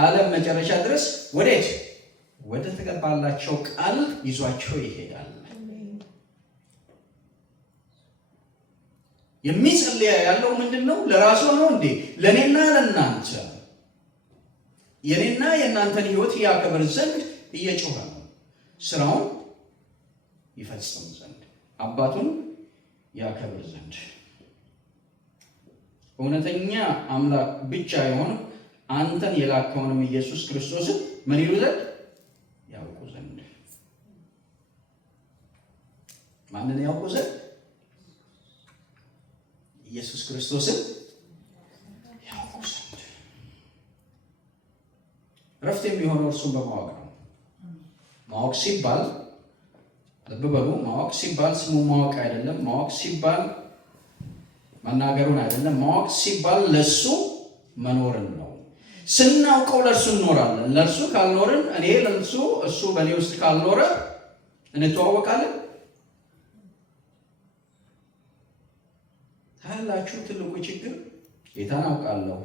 ዓለም መጨረሻ ድረስ ወዴት? ወደ ተገባላቸው ቃል ይዟቸው ይሄዳል። የሚጸልያ ያለው ምንድን ነው? ለራሱ ነው እንዴ? ለእኔና ለእናንተ የኔና የእናንተን ህይወት ያከብር ዘንድ እየጮኸ ነው። ስራውን ይፈጽም ዘንድ፣ አባቱን ያከብር ዘንድ፣ እውነተኛ አምላክ ብቻ የሆነ አንተን የላከውንም ኢየሱስ ክርስቶስን ምን ይሉ ዘንድ? ያውቁ ዘንድ። ማንን ያውቁ ዘንድ? ኢየሱስ ክርስቶስን ያውቁ ዘንድ። ረፍት የሚሆነው እርሱን በማወቅ ነው። ማወቅ ሲባል ልብ በሉ፣ ማወቅ ሲባል ስሙ ማወቅ አይደለም። ማወቅ ሲባል መናገሩን አይደለም። ማወቅ ሲባል ለሱ መኖርን ነው። ስናውቀው ለእርሱ እንኖራለን። ለእርሱ ካልኖርን፣ እኔ ለእርሱ እሱ በእኔ ውስጥ ካልኖረ እንተዋወቃለን። ታያላችሁ፣ ትልቁ ችግር ጌታን አውቃለሁ፣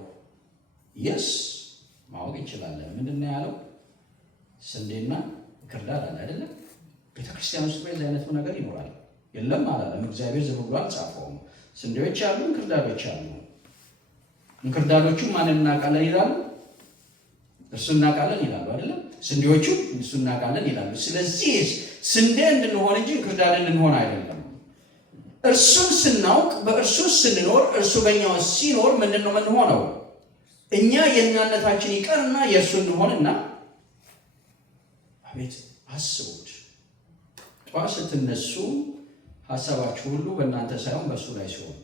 የስ ማወቅ እንችላለን። ምንድን ነው ያለው? ስንዴና እንክርዳድ አለ አይደለም? ቤተክርስቲያን ውስጥ በዚህ አይነቱ ነገር ይኖራል። የለም አላለም። እግዚአብሔር ዝም ብሎ አልጻፈውም። ስንዴዎች አሉ፣ እንክርዳዶች አሉ። እንክርዳዶቹ ማንን እናውቃለን ይላሉ? እርሱ እናውቃለን ይላሉ አይደለም? ስንዴዎቹ እርሱ እናውቃለን ይላሉ። ስለዚህ ስንዴ እንድንሆን እንጂ እንክርዳድ እንድንሆን አይደለም። እርሱን ስናውቅ፣ በእርሱ ስንኖር፣ እርሱ በእኛ ሲኖር ምንድን ነው የምንሆነው? እኛ የእኛነታችን ይቀርና የእርሱ እንሆንና፣ አቤት አስቡት፣ ጠዋት ስትነሱ ሀሳባችሁ ሁሉ በእናንተ ሳይሆን በእሱ ላይ ሲሆን፣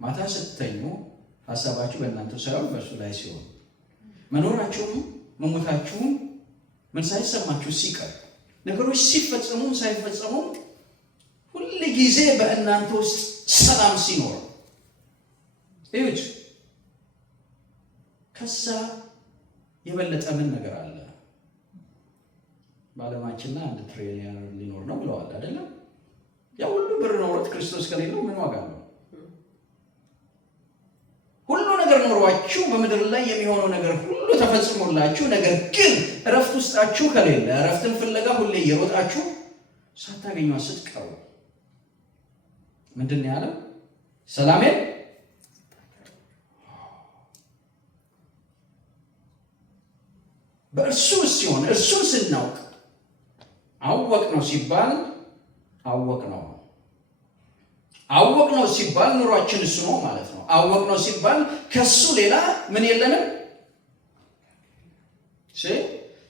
ማታ ስትተኙ ሀሳባችሁ በእናንተ ሳይሆን በእሱ ላይ ሲሆን፣ መኖራችሁም መሞታችሁም ምን ሳይሰማችሁ ሲቀር፣ ነገሮች ሲፈጸሙም ሳይፈጸሙም ሁል ጊዜ በእናንተ ውስጥ ሰላም ሲኖር፣ እዩት። ከዛ የበለጠ ምን ነገር አለ? በዓለማችንና 1 ትሪሊየን ሊኖር ነው ብለዋል አይደለም? ያ ሁሉ ብር ኖሮት ክርስቶስ ከሌለው ምን ዋጋ ነው? ሁሉ ነገር ኖሯችሁ በምድር ላይ የሚሆነው ነገር ሁሉ ተፈጽሞላችሁ፣ ነገር ግን እረፍት ውስጣችሁ ከሌለ፣ እረፍትን ፍለጋ ሁሌ እየሮጣችሁ ሳታገኙ ስትቀሩ ምንድን ነው ያለው? ሰላሜን በእርሱ ሲሆን እርሱን ስናውቅ አወቅ ነው ሲባል አወቅ ነው ሲባል ኑሯችን እሱ ነው ማለት ነው። አወቅ ነው ሲባል ከሱ ሌላ ምን የለንም?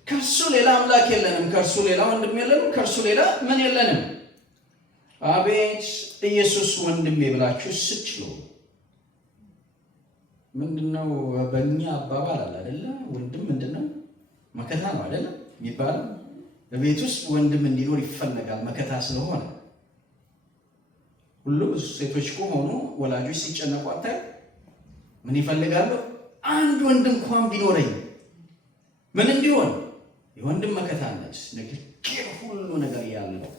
ከሱ ሌላ አምላክ የለንም። ከእርሱ ሌላ ወንድም የለንም። ከእርሱ ሌላ ምን የለንም? አቤት ኢየሱስ ወንድሜ ብላችሁ ስትችሉ ምንድነው? በእኛ አባባል አለ አይደለ? ወንድም ምንድነው? መከታ ነው አይደለ የሚባለው። በቤት ውስጥ ወንድም እንዲኖር ይፈለጋል፣ መከታ ስለሆነ። ሁሉም ሴቶች ከሆኑ ወላጆች ሲጨነቁ አታይ ምን ይፈልጋሉ? አንድ ወንድም እንኳን ቢኖረኝ ምን እንዲሆን? የወንድም መከታነት። ነገር ግን ሁሉ ነገር ያለው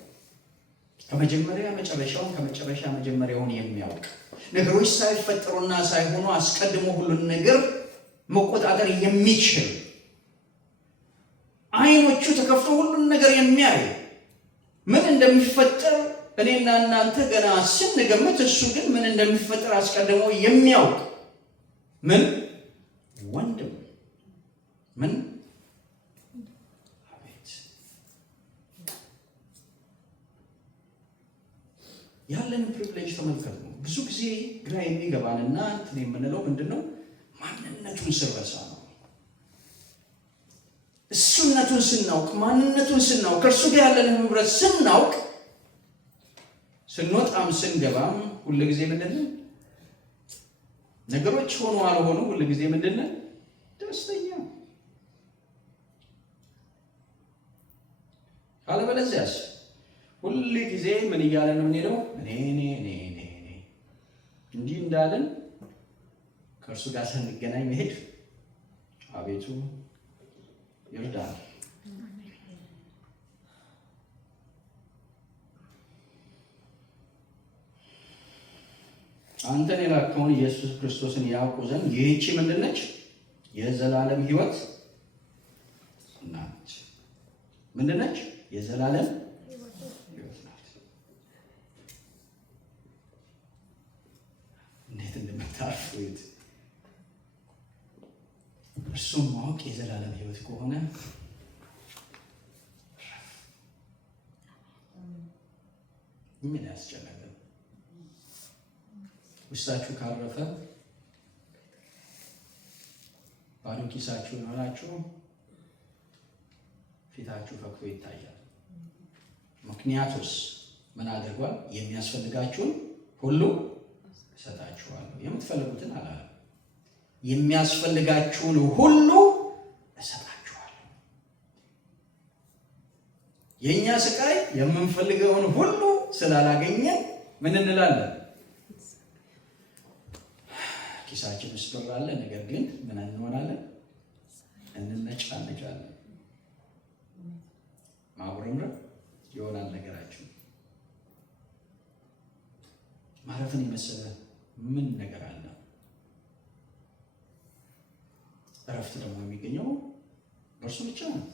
ከመጀመሪያ መጨረሻውን ከመጨረሻ መጀመሪያውን የሚያውቅ ነገሮች ሳይፈጠሩና ሳይሆኑ አስቀድሞ ሁሉን ነገር መቆጣጠር የሚችል አይኖቹ ተከፍቶ ሁሉን ነገር የሚያይ ምን እንደሚፈጠር እኔና እናንተ ገና ስንገምት እሱ ግን ምን እንደሚፈጠር አስቀድሞ የሚያውቅ ምን ወንድም ምን አቤት ያለን ፕሪቪሌጅ ተመልከቱ። ብዙ ጊዜ ግራ የሚገባንና እንትን የምንለው ምንድነው? ማንነቱን ስንረሳ ነው። እሱነቱን ስናውቅ፣ ማንነቱን ስናውቅ፣ ከእርሱ ጋር ያለን ህብረት ስናውቅ፣ ስንወጣም ስንገባም ሁሉ ጊዜ ምንድነው? ነገሮች ሆኖ አልሆኑ ሁሉ ጊዜ ምንድነው? ደስተኛ። አለበለዚያስ ሁሉ ጊዜ ምን እያለ ነው የምንሄደው? እኔ እንዲህ እንዳለን ከእርሱ ጋር ስንገናኝ መሄድ አቤቱ ይርዳል። አንተን የላከውን ኢየሱስ ክርስቶስን ያውቁ ዘንድ ይህቺ ምንድነች? የዘላለም ሕይወት ናት። ምንድነች? የዘላለም ሕይወት ናት። እንዴት እንደምታርፉት! እርሱም ማወቅ የዘላለም ሕይወት ከሆነ ምን ያስጨነቀን? ውስጣችሁ ካረፈ ባዶ ኪሳችሁን ሆናችሁ ፊታችሁ ፈክቶ ይታያል። ምክንያቱስ ምን አድርጓል? የሚያስፈልጋችሁን ሁሉ እሰጣችኋለሁ። የምትፈልጉትን አላለም። የሚያስፈልጋችሁን ሁሉ እሰጣችኋለሁ። የእኛ ስቃይ የምንፈልገውን ሁሉ ስላላገኘን ምን እንላለን? ኪሳችን ውስጥ ብር አለ፣ ነገር ግን ምን እንሆናለን? እንነጫነጫለን። ማጉረምረም ይሆናል ነገራችሁ። ማረፍን የመሰለ ምን ነገር አለ? እረፍት ደግሞ የሚገኘው በእርሱ ብቻ ነው።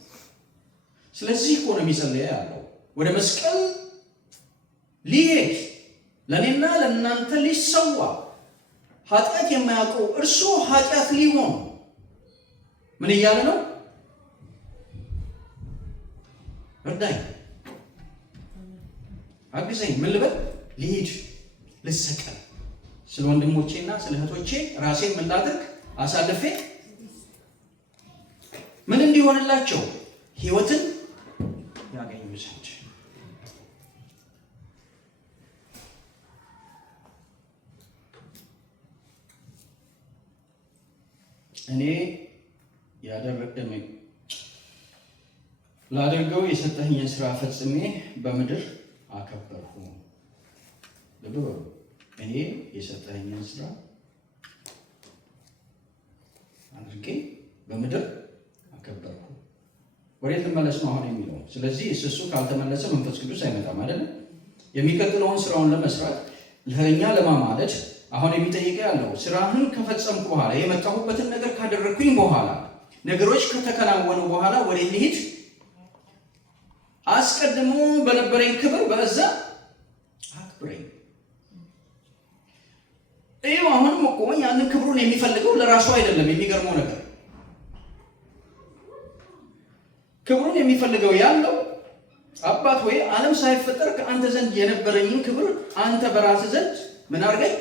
ስለዚህ እኮ ነው የሚጸለየ ያለው ወደ መስቀል ሊሄድ ለእኔና ለእናንተ ሊሰዋ ኃጢአት የማያውቀው እርሱ ኃጢአት ሊሆን ምን እያለ ነው? እርዳኝ፣ አግዘኝ፣ ምን ልበል? ልሂድ፣ ልሰቀል፣ ስለ ወንድሞቼና ስለ እህቶቼ ራሴን ምን ላድርግ? አሳልፌ ምን እንዲሆንላቸው? ሕይወትን ያገኙ ዘንድ። እኔ ላደርገው የሰጠኸኝን ስራ ፈጽሜ በምድር አከበርሁ። ልብ በሉ፣ እኔ የሰጠኸኝን ስራ ጠብቄ በምድር አከበርኩ። ወዴት ልመለስ ነው አሁን የሚለው? ስለዚህ እሱ ካልተመለሰ መንፈስ ቅዱስ አይመጣም አይደል? የሚቀጥለውን ስራውን ለመስራት ለኛ ለማማለድ አሁን የሚጠይቀው ያለው ስራህን ከፈጸምኩ በኋላ የመጣሁበትን ነገር ካደረኩኝ በኋላ ነገሮች ከተከናወኑ በኋላ ወዴት ልሂድ? አስቀድሞ በነበረኝ ክብር በዛ አክብረኝ። ይኸው አሁንም እኮ ያንን ክብሩን የሚፈልገው ለራሱ አይደለም። የሚገርመው ነገር ክብሩን የሚፈልገው ያለው አባት ወይ ዓለም ሳይፈጠር ከአንተ ዘንድ የነበረኝን ክብር አንተ በራስህ ዘንድ ምን አድርገኝ?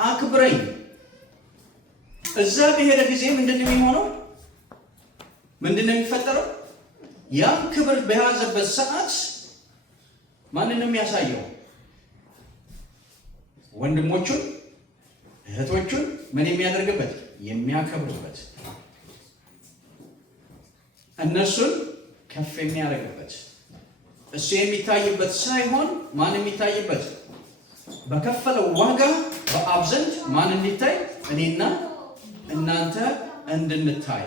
አክብረኝ። እዛ በሄደ ጊዜ ምንድነው የሚሆነው? ምንድነው የሚፈጠረው? ያ ክብር በያዘበት ሰዓት ማንን ነው የሚያሳየው? ወንድሞቹን እህቶቹን ምን የሚያደርግበት? የሚያከብርበት፣ እነሱን ከፍ የሚያደርግበት፣ እሱ የሚታይበት ሳይሆን ማን የሚታይበት? በከፈለው ዋጋ በአብ ዘንድ ማን እንዲታይ? እኔና እናንተ እንድንታይ።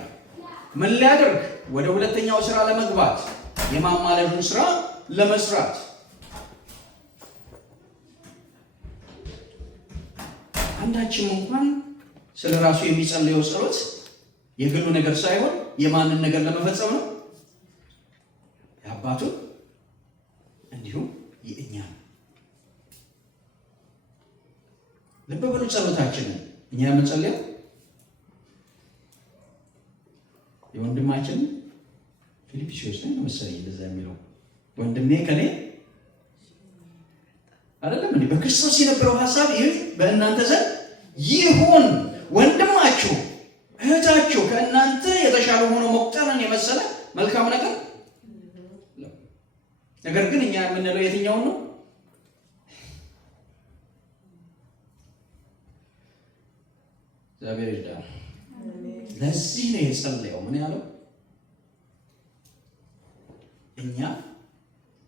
ምን ሊያደርግ? ወደ ሁለተኛው ስራ ለመግባት፣ የማማለዱን ስራ ለመስራት። አንዳችም እንኳን ስለ ራሱ የሚጸልየው ጸሎት የግሉ ነገር ሳይሆን የማንን ነገር ለመፈጸም ነው? የአባቱን እንዲሁም የእኛን። ልብ በሉ ጸሎታችንን እኛ የምንጸልየው የወንድማችን ፊልጵስዩስ ላይ መሰለኝ እንደዛ የሚለው ወንድሜ ከኔ አይደለም እንዴ? በክርስቶስ የነበረው ሐሳብ ይህ በእናንተ ዘንድ ይሁን። ወንድማችሁ እህታችሁ ከእናንተ የተሻለ ሆኖ መቁጠርን የመሰለ መልካም ነገር ግን እኛ የምንለው የትኛውን ነው? እግዚአብሔር ይርዳል። ለዚህ ነው የጸለየው። ምን ያለው? እኛ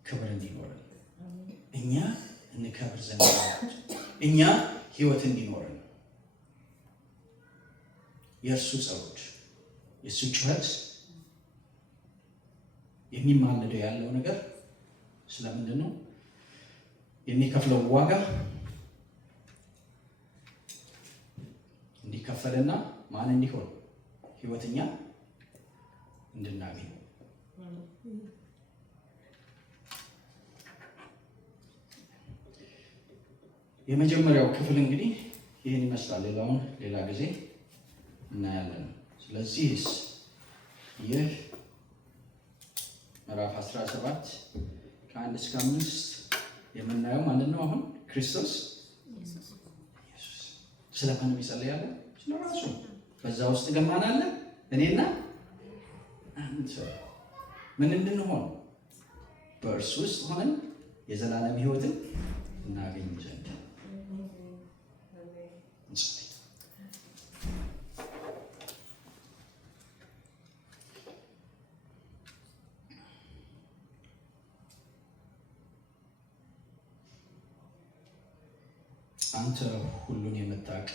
ክብር እንዲኖረን፣ እኛ እንከብር ዘንድ፣ እኛ ህይወት እንዲኖረን። የእርሱ ጸሎት፣ የእሱ ጩኸት፣ የሚማለደው ያለው ነገር ስለምንድን ነው? የሚከፍለው ዋጋ እንዲከፈልና ማን እንዲሆን? ህይወትኛ እንድናገኝ። የመጀመሪያው ክፍል እንግዲህ ይህን ይመስላል። ሌላውን ሌላ ጊዜ እናያለን። ስለዚህ ይህ ምዕራፍ 17 ከ1 እስከ 5 የምናየው ማለት ነው። አሁን ክርስቶስ ኢየሱስ ስለማን ይጸልያል? ስለራሱ። በዛ ውስጥ ገማን አለ እኔና አንተ ምን እንድንሆን? በእርሱ ውስጥ ሆነን የዘላለም ህይወትን እናገኝ ዘንድ። አንተ ሁሉን የምታውቅ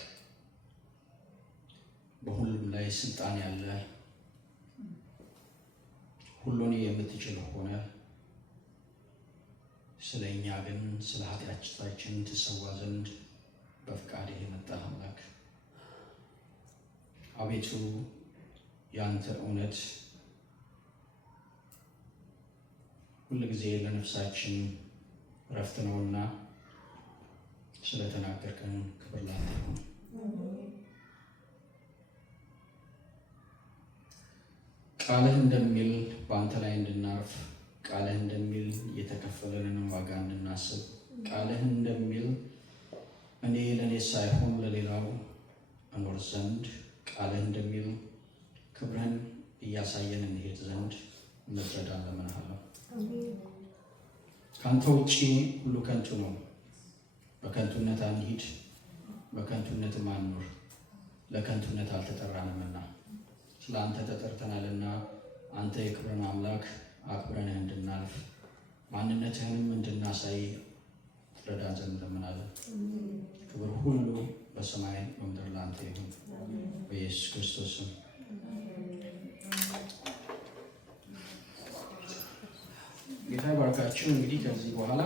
በሁሉም ላይ ስልጣን ያለ ሁሉን የምትችል ሆነ ስለኛ ግን ስለ ኃጢአታችን ትሰዋ ዘንድ በፍቃድህ የመጣህ አምላክ አቤቱ ያንተ እውነት ሁልጊዜ ለነፍሳችን ረፍት ነውና ስለተናገርከን ክብር ላንተ ይሁን። ቃልህ እንደሚል በአንተ ላይ እንድናርፍ፣ ቃልህ እንደሚል የተከፈለንን ዋጋ እንድናስብ፣ ቃልህ እንደሚል እኔ ለእኔ ሳይሆን ለሌላው እኖር ዘንድ፣ ቃልህ እንደሚል ክብርህን እያሳየን እንሄድ ዘንድ እንረዳን ለምንሃለሁ። ከአንተ ውጭ ሁሉ ከንቱ ነው። በከንቱነት አንሂድ፣ በከንቱነትም አንኑር። ለከንቱነት አልተጠራንምና ስለ አንተ ተጠርተናልና አንተ የክብርን አምላክ አክብረንህ እንድናልፍ ማንነትህንም እንድናሳይ ትረዳን ዘንድ እንለምናለን። ክብር ሁሉ በሰማይ በምድር ላንተ ይሁን፣ በኢየሱስ ክርስቶስ ስም። ጌታ ይባርካችሁ። እንግዲህ ከዚህ በኋላ